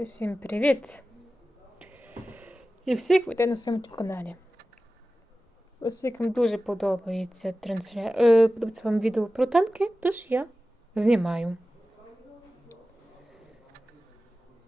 Усім привіт! І всіх вітаю на своєму каналі. Усім дуже подобається трансля... е, подобається вам відео про танки, тож я знімаю.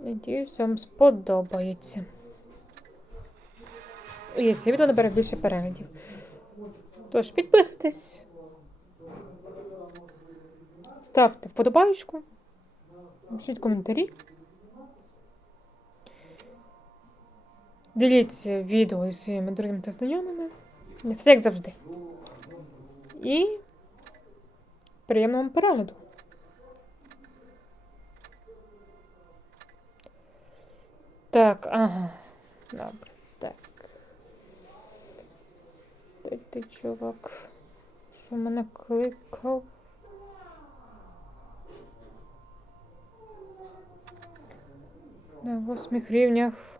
Надіюсь, вам сподобається. І це відео набере більше переглядів. Тож підписуйтесь. Ставте вподобайку. Пишіть коментарі. Діліться відео зі своїми друзями та знайомими. Все як завжди. І приємного перегляду. Так, ага. Добре, так. Де ти, чувак? Що мене кликав? На восьмих рівнях.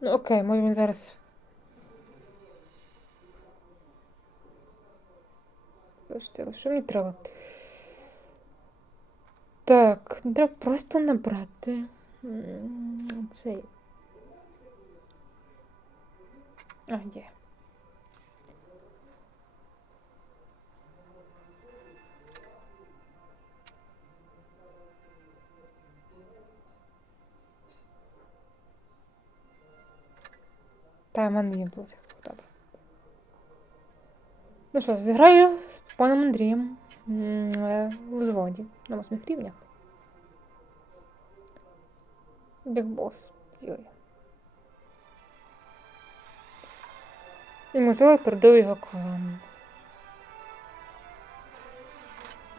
Ну, окей, може він зараз. Бачите, але що мені треба? Так, мені треба просто набрати м, цей. А, є. Та, в мене є в друзях. Добре. Ну що, зіграю з паном Андрієм е, у взводі на восьмих рівнях. Біг бос з І можливо я передаю його клан.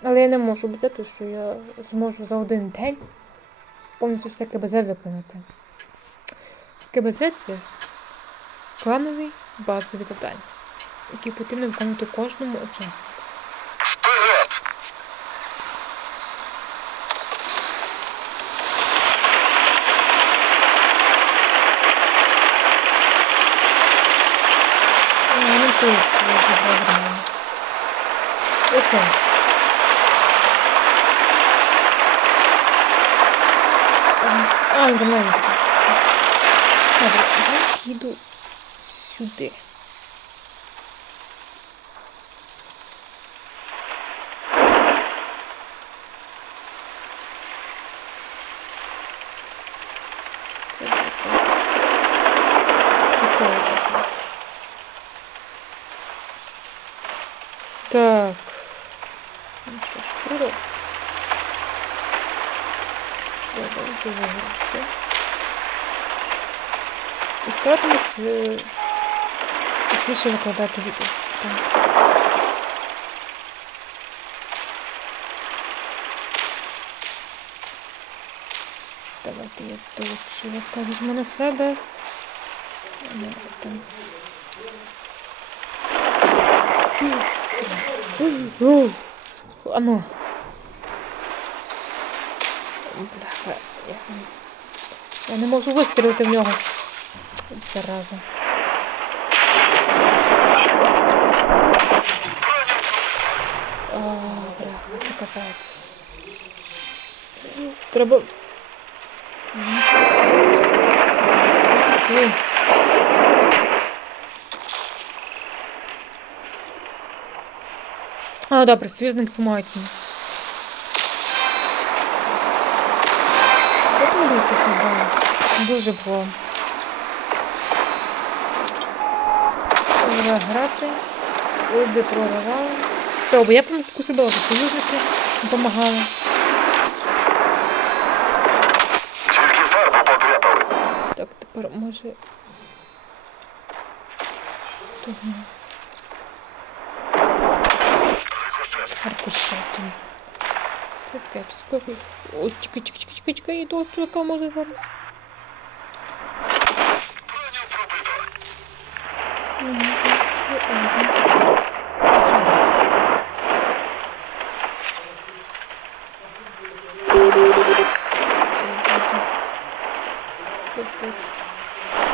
Але я не можу обіцяти, що я зможу за один день повністю все КБЗ виконати. КБЗ це кланові базові завдання, які потрібно виконувати кожному учаснику. Вперед! Я не. Окей. А, він за мною йде. Добре, я їду сюди. Це буде. Цікаво. так. Так. Ну що ж, продовжуємо. Продовжуємо грати. І старатимось е, частіше викладати відео. Давайте я того чувака візьму на себе. Не, там. Ну. Бляха, я, я не можу вистрілити в нього. Зараза. А, бляха, це капець. Треба. Ти. А, добре, союзники допомагають мені. Як ми тут грали? Дуже було. Треба грати. Обі проривали. Добре, я себе, бо союзники допомагали. Тільки фарбу потрапили. Так, тепер може. Аркушетом. Це кепсько. О, чекай, чекай, чекай, чекай, чекай, я чувака може зараз. Броню пробито. Мгм, ага. Це буде. Капець.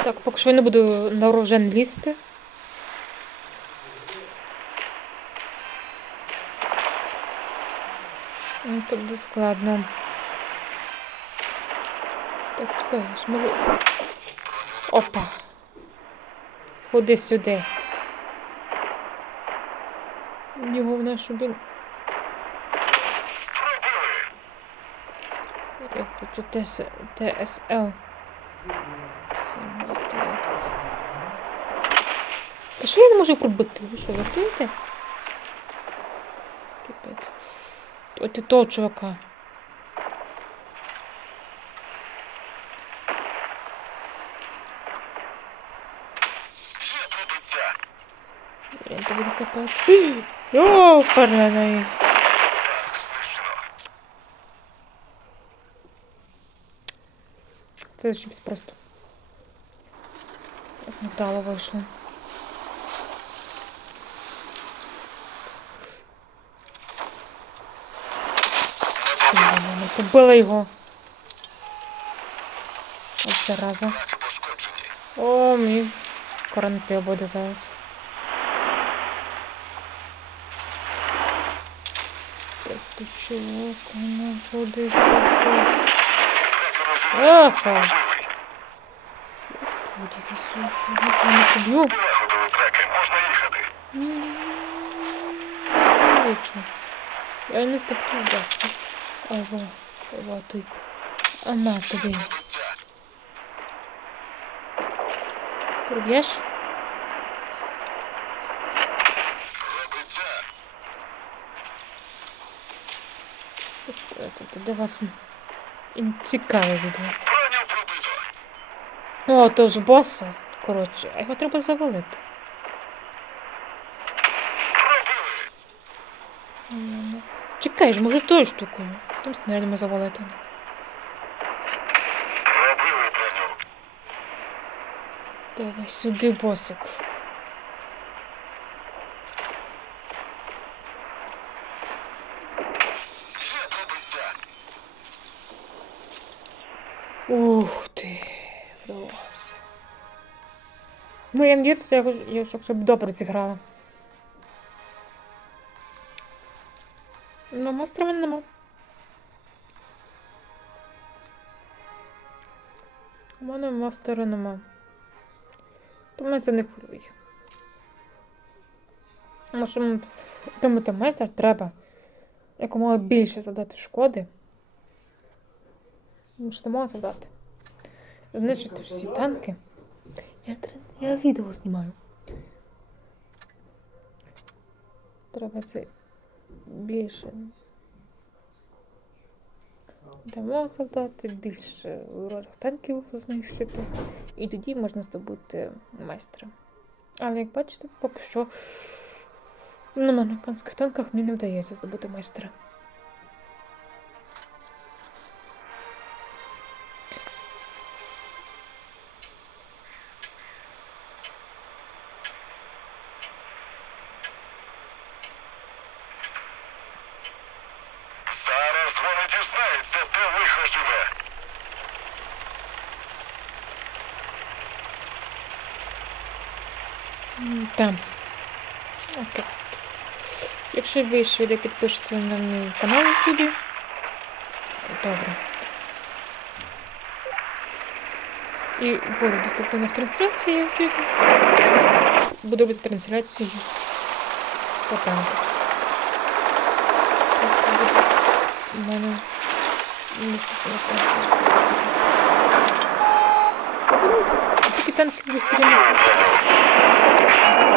Так, поки що я не буду на рожен лізти. Ну, Тут буде складно. Так, чекай, я ж можу. Опа. Ходи сюди. Мені головне, щоб він. Я хочу ТС... ТСЛ. Та що я не можу пробити? Ви що, рятуєте? Капець. От того чувака. Блін, то буде капець. Передай. Так. Це щось просто. Як метало вийшло. Побила його. Ось зараза. О, мій карантин буде зараз. Так, ти чувак, ну туди сюди. Трекер Ага. можливий. Буде високо. Я тебе не поб'ю. Вилагодили треки, можна їхати. Вічно. Я не стапту здасться. Ого, ого, ти. А на тобі. Прибиття. Проб'єш? Це то вас цікаве. О, то ж боса. Коротше, а його треба завалити. Чекай ж, може тою штукою. Тим снарядами завалити. Давай сюди, босик. Ну, я надіюся, я, хоч- я щоб добре зіграла. Ну, монстра мене нема. У мене мастера нема. То мене це не хвилює. Тому що отримати майстер треба якомога більше задати шкоди. Що не можна завдати. Знищити всі танки. Я, я відео знімаю. Треба це більше. Дамо завдати, більше ворожих танків знищити. І тоді можна здобути майстра. Але як бачите, поки що на американських танках мені не вдається здобути майстра. Де лихо Там. Окей. Якщо більше людей підпишеться на мій канал в Ютубі. Добре. І буде доступна в трансляції в Ютубі. Буде бути трансляції по танку. Так буде у мене доступна трансляція. Побудуть. Тільки танки вистрілюють.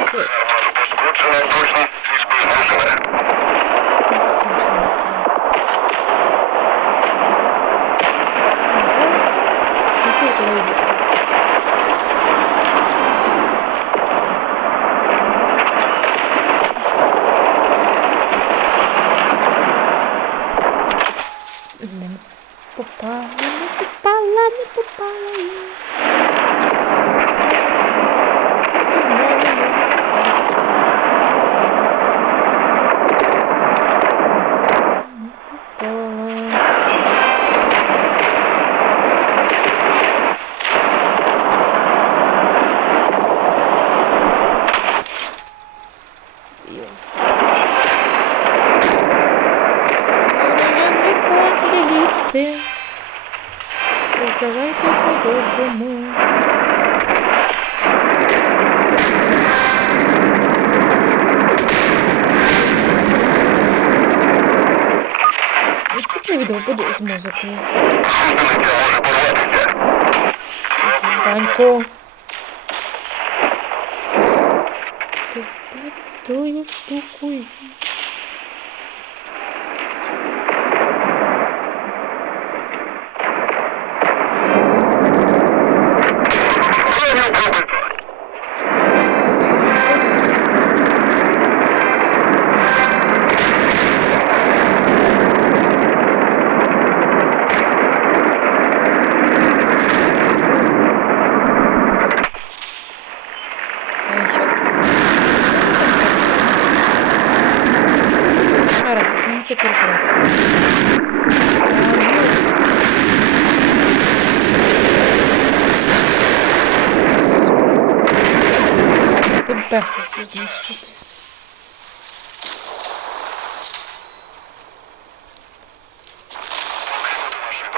Що? Армаду пошкоджена, точність стрільби знижена. Нічого стріляти. Зараз тільки коли буде. Не попала, не попала, не попала я. До мене не попасти. Буде з музикою. Гусениця може порватися. Банько. Тебе тою штукою. Броню пробито. Та еще. А раз, це не це переживати. Тебе хочу знищити.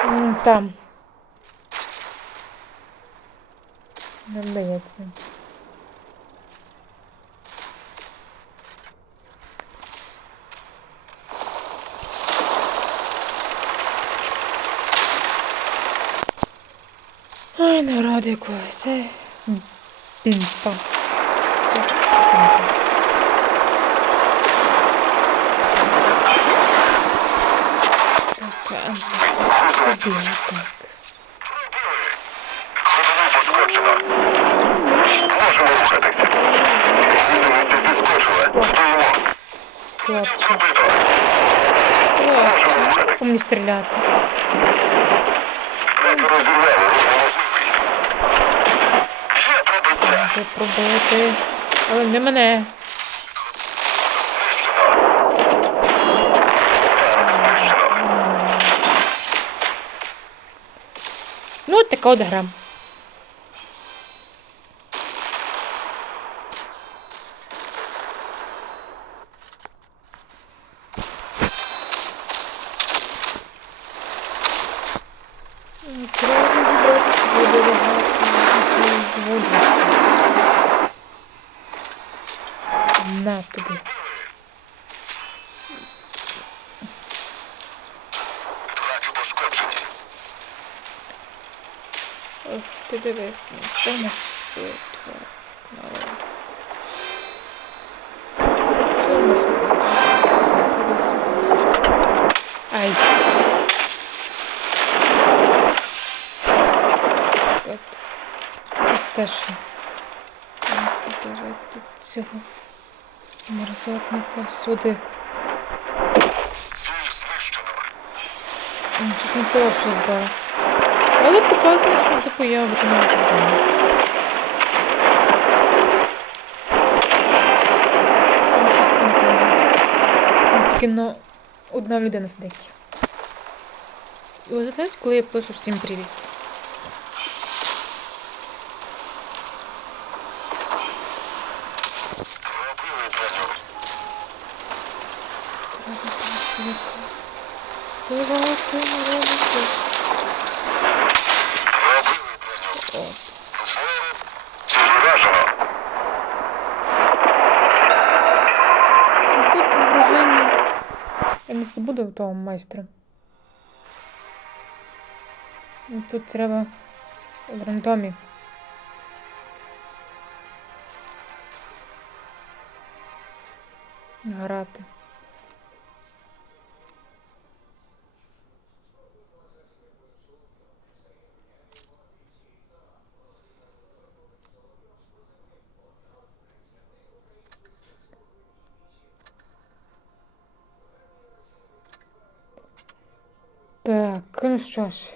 М, Там. Не вдається. Ой, народику, це пімпа. Так, а, тобі Стоїмо. Хлопче, хлопче, по стріляти. Пробити. Але не мене. Ну, от така от гра. М, Треба зібрати собі багато. На тобі. Траки пошкоджені. Ох, ти дивись, це. Народ. Це в нас. Дивись сюди. Ай. От. Ось теж. Давайте цього мерзотника сюди. Чи ж не прошло вбив. Але показано, що типу я виконала завдання. Тільки ну, одна людина сидить. І от знаєте, коли я пишу всім привіт. Пробили броню. Не здобуду того майстра. Ну, Тут треба в рандомі. Грати. Так, ну що ж.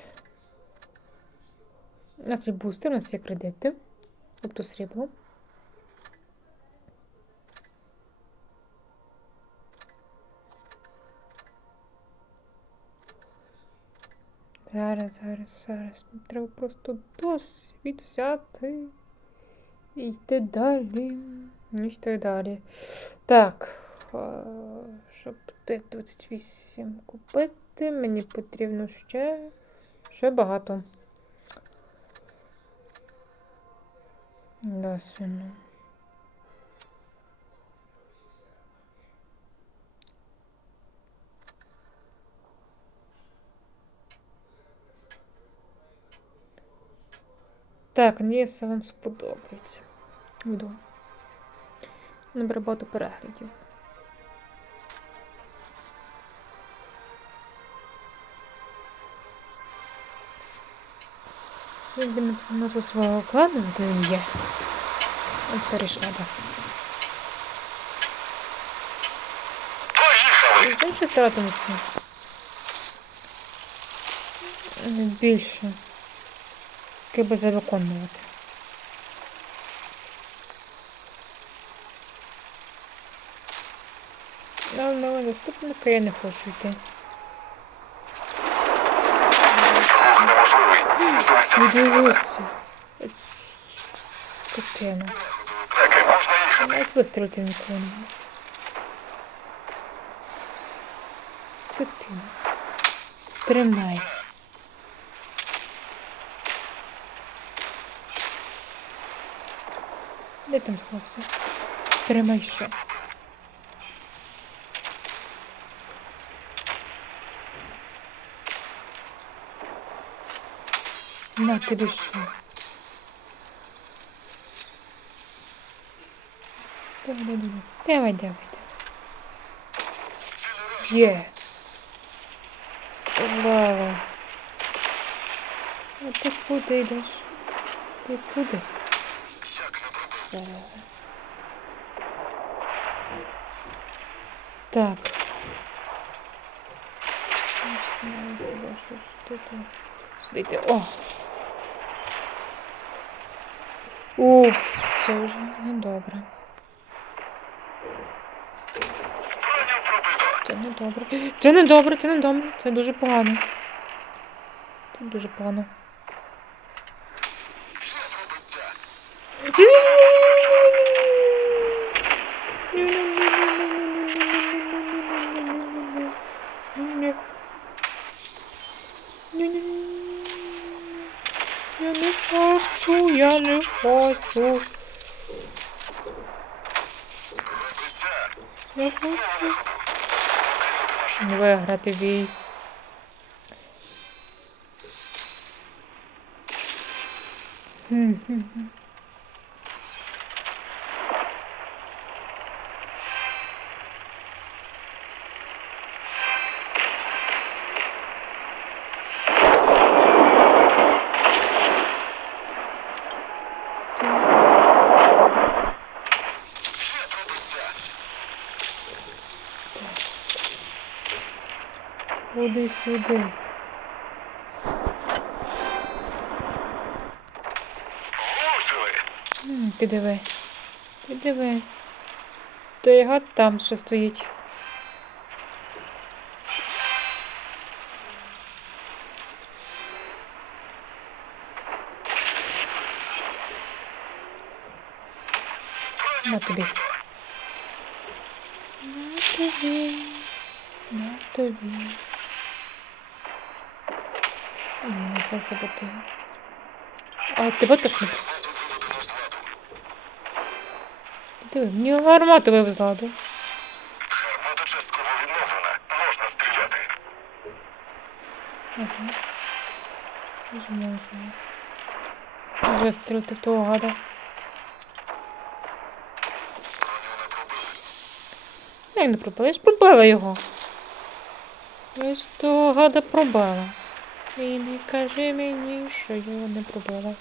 На цей бустер у нас є кредити. Тобто срібло. Зараз, зараз, зараз. Треба просто досвід взяти. І йти далі. І Йти далі. Так. а, Щоб Т-28 купити, ти мені потрібно ще, ще багато. Да. Так, мені це вам сподобається. Відомо. Набагато переглядів. Якби написав назву свого клану, він є. От перейшла, так. Поїхали! Я ще старатимуся. е, Більше. КБЗ виконувати. На нового наступника я не хочу йти. Стосується Не всіх. дивися. Ць, Скотина. Навіть вистрілити нікого не. Скотина. Тримай. Де там сховався? Тримай ще. На тобі ще. Давай, давай, давай. Давай, давай, давай. Є. Стріляла. А ти куди йдеш? Ти куди? Як не пробив. Зараза. Так. Ось маю хіба щось тут. Сидите. О! Уф, це вже недобре. Це не добре. Це не добре, це не добре. Це дуже погано. Це дуже погано. Є пробиття. Я не хочу, я не хочу. Пробиття. Я хочу виграти бій. Хм-хм-хм. Є Ходи сюди. М, Ти диви. Ти диви. То його там ще стоїть. На тобі. На тобі. На тобі. Мені серце бути. А тебе теж не. Диви, мені гармату вивез з ладу. Гармата частково відновлена. Можна стріляти. Ага. Зможу. Вистрілити в того гада. Броню не не пробила, я ж пробила його. Я ж того гада пробила. І не кажи мені, що його не пробила.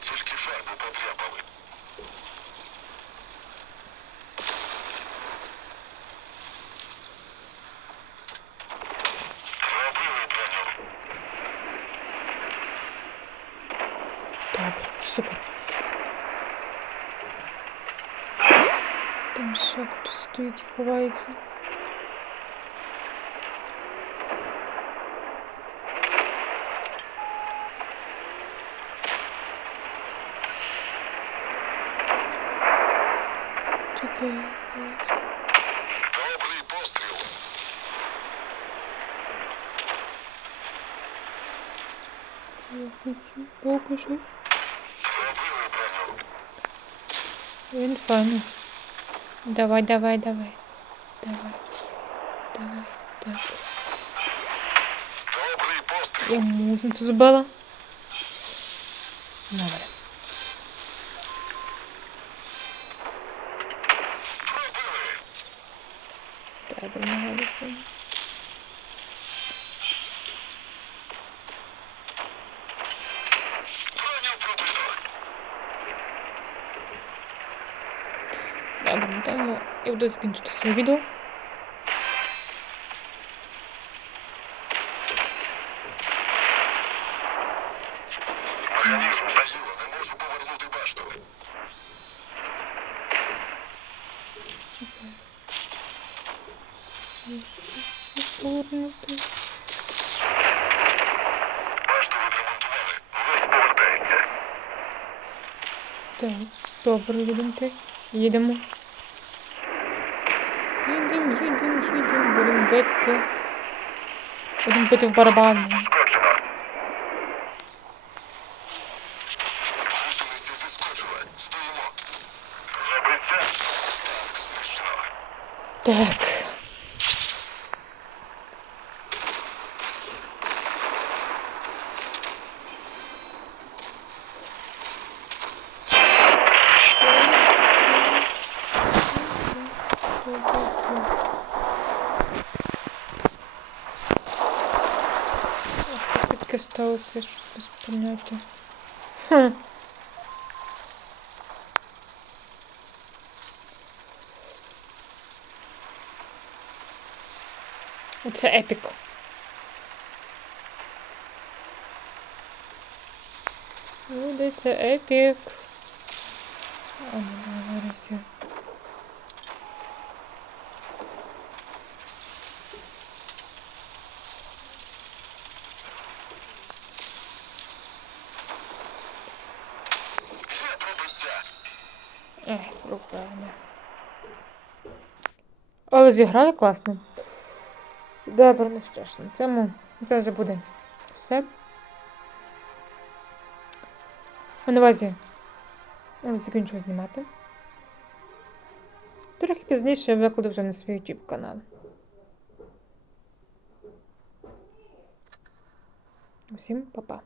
Тільки фарбу подряпали. Пробили броню. Добре, супер. Там ще хтось стоїть і ховається. Чекай. Добрий постріл. Я хочу покажу. Пробили броню. Він файний. Давай, давай, давай. Давай. Давай. Так. Добрий постріл. Я музницю збила. Добре. Добре, нагадую. Броню пробито. Добре, я буду закінчити своє відео. Не можу повернути башту. Повернути. Башту відремонтували. Весь повертається. Так, добре, їдемте. Їдемо. Їдемо, їдемо. Будемо бити. Будемо бити в. Робиться. Так, сталося щось без поняття. Хм. Оце епік. Люди, це епік. А, ну, зараз я. Є пробиття. Ех, проблеми. Зіграли класно. Добре, ну що ж, на цьому це вже буде все. На увазі я закінчу знімати. Трохи пізніше я викладу вже на свій YouTube канал. Усім па-па.